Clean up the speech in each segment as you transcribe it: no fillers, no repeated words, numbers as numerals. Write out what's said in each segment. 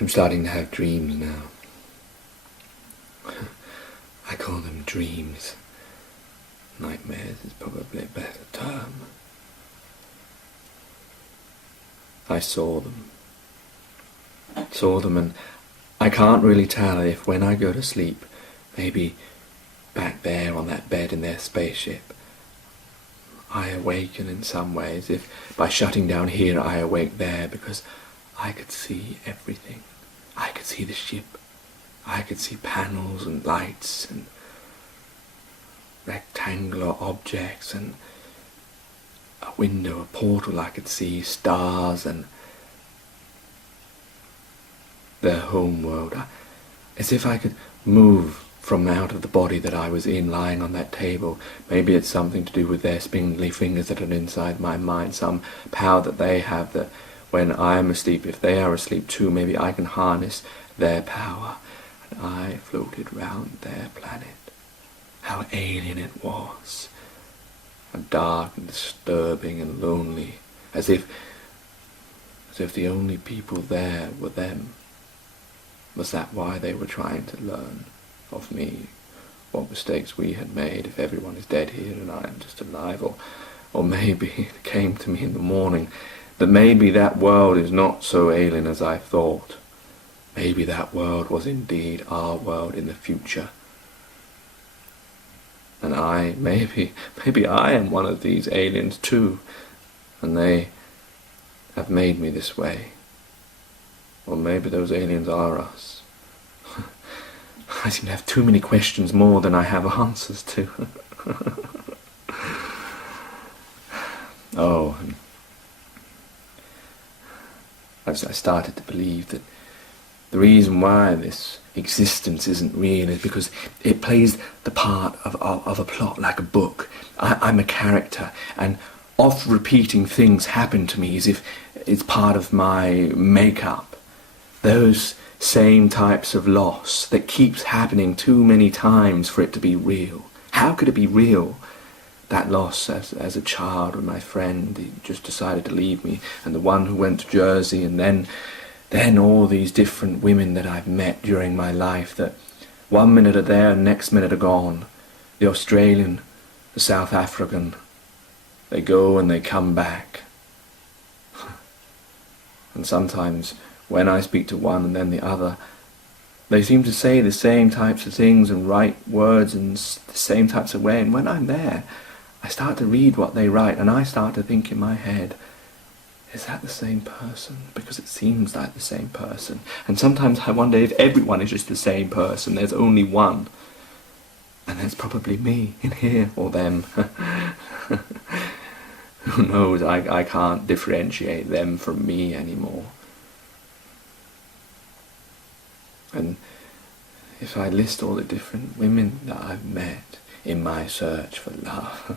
I'm starting to have dreams now. I call them dreams. Nightmares is probably a better term. I saw them, and I can't really tell if when I go to sleep, maybe back there on that bed in their spaceship, I awaken in some ways, if by shutting down here I awake there, because I could see everything. I could see the ship. I could see panels and lights and rectangular objects and a window, a portal. I could see stars and their home world. As if I could move from out of the body that I was in, lying on that table. Maybe it's something to do with their spindly fingers that are inside my mind, some power that they have that when I am asleep, if they are asleep too, maybe I can harness their power. And I floated round their planet. How alien it was. How dark and disturbing and lonely. As if the only people there were them. Was that why they were trying to learn of me? What mistakes we had made, if everyone is dead here and I am just alive? Or maybe it came to me in the morning that maybe that world is not so alien as I thought. Maybe that world was indeed our world in the future. And maybe I am one of these aliens too, and they have made me this way. Or maybe those aliens are us. I seem to have too many questions, more than I have answers to. I started to believe that the reason why this existence isn't real is because it plays the part of a plot, like a book. I'm a character, and oft-repeating things happen to me as if it's part of my makeup. Those same types of loss that keeps happening too many times for it to be real. How could it be real? That loss as a child with my friend, he just decided to leave me, and the one who went to Jersey, and then all these different women that I've met during my life that one minute are there and next minute are gone. The Australian, the South African, they go and they come back. And sometimes when I speak to one and then the other, they seem to say the same types of things and write words in the same types of way, and when I'm there, I start to read what they write, and I start to think in my head, is that the same person? Because it seems like the same person. And sometimes I wonder if everyone is just the same person, there's only one. And that's probably me in here, or them. Who knows, I can't differentiate them from me anymore. And if I list all the different women that I've met in my search for love,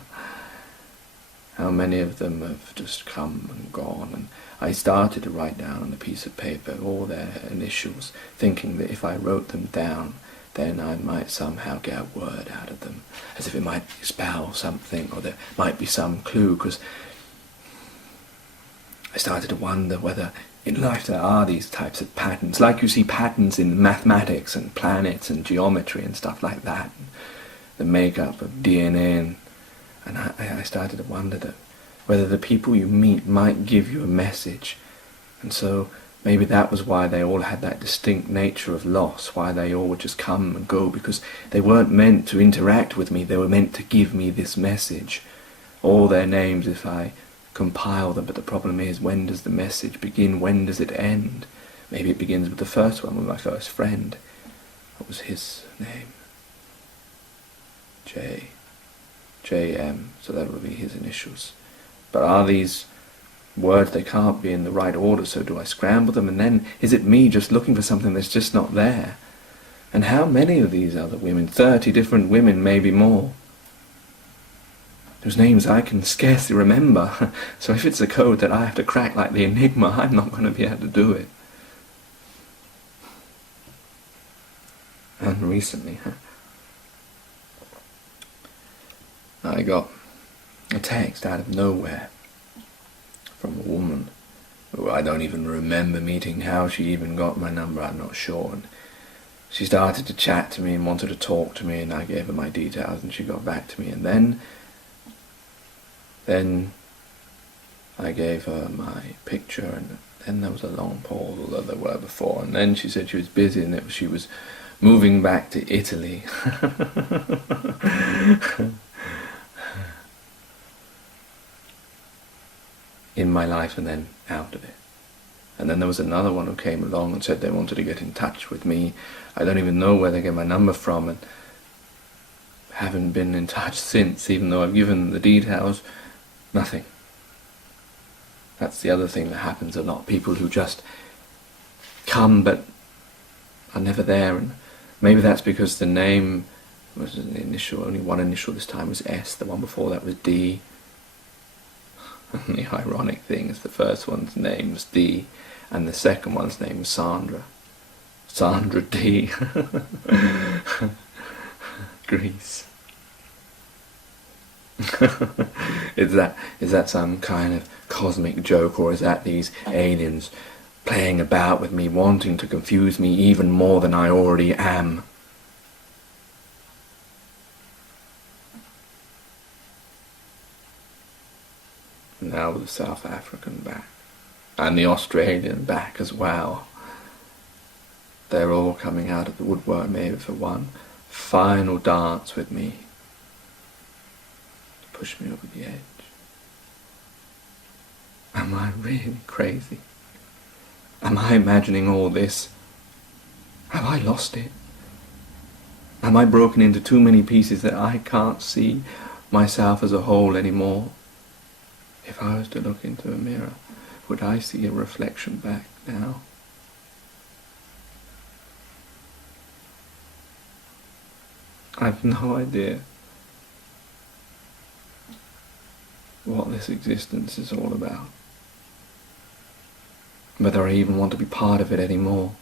how many of them have just come and gone, and I started to write down on a piece of paper all their initials, thinking that if I wrote them down, then I might somehow get a word out of them, as if it might spell something, or there might be some clue, because I started to wonder whether in life there are these types of patterns, like you see patterns in mathematics and planets and geometry and stuff like that, the makeup of DNA, and I started to wonder that whether the people you meet might give you a message, and so maybe that was why they all had that distinct nature of loss, why they all would just come and go, because they weren't meant to interact with me, they were meant to give me this message. All their names, if I compile them, but the problem is, when does the message begin, when does it end? Maybe it begins with the first one, with my first friend. What was his name? JM, so that would be his initials. But are these words, they can't be in the right order, so do I scramble them, and then is it me just looking for something that's just not there? And how many of these other women, 30 different women, maybe more, whose names I can scarcely remember? So if it's a code that I have to crack like the Enigma, I'm not going to be able to do it. And recently, I got a text out of nowhere from a woman I don't even remember meeting. How she even got my number, I'm not sure. And she started to chat to me and wanted to talk to me, and I gave her my details and she got back to me. And then I gave her my picture, and then there was a long pause, although there were before. And then she said she was busy and that she was moving back to Italy. In my life and then out of it. And then there was another one who came along and said they wanted to get in touch with me. I don't even know where they get my number from, and haven't been in touch since, even though I've given them the details. Nothing. That's the other thing that happens a lot. People who just come but are never there. And maybe that's because the name was an initial, only one initial this time was S, the one before that was D. And the ironic thing is the first one's name was D, and the second one's name was Sandra. Sandra D. Greece. Is that some kind of cosmic joke, or is that these aliens playing about with me, wanting to confuse me even more than I already am? Now the South African back, and the Australian back as well. They're all coming out of the woodwork, maybe for one final dance with me, to push me over the edge. Am I really crazy? Am I imagining all this? Have I lost it? Am I broken into too many pieces that I can't see myself as a whole anymore? If I was to look into a mirror, would I see a reflection back now? I've no idea what this existence is all about, whether I even want to be part of it anymore.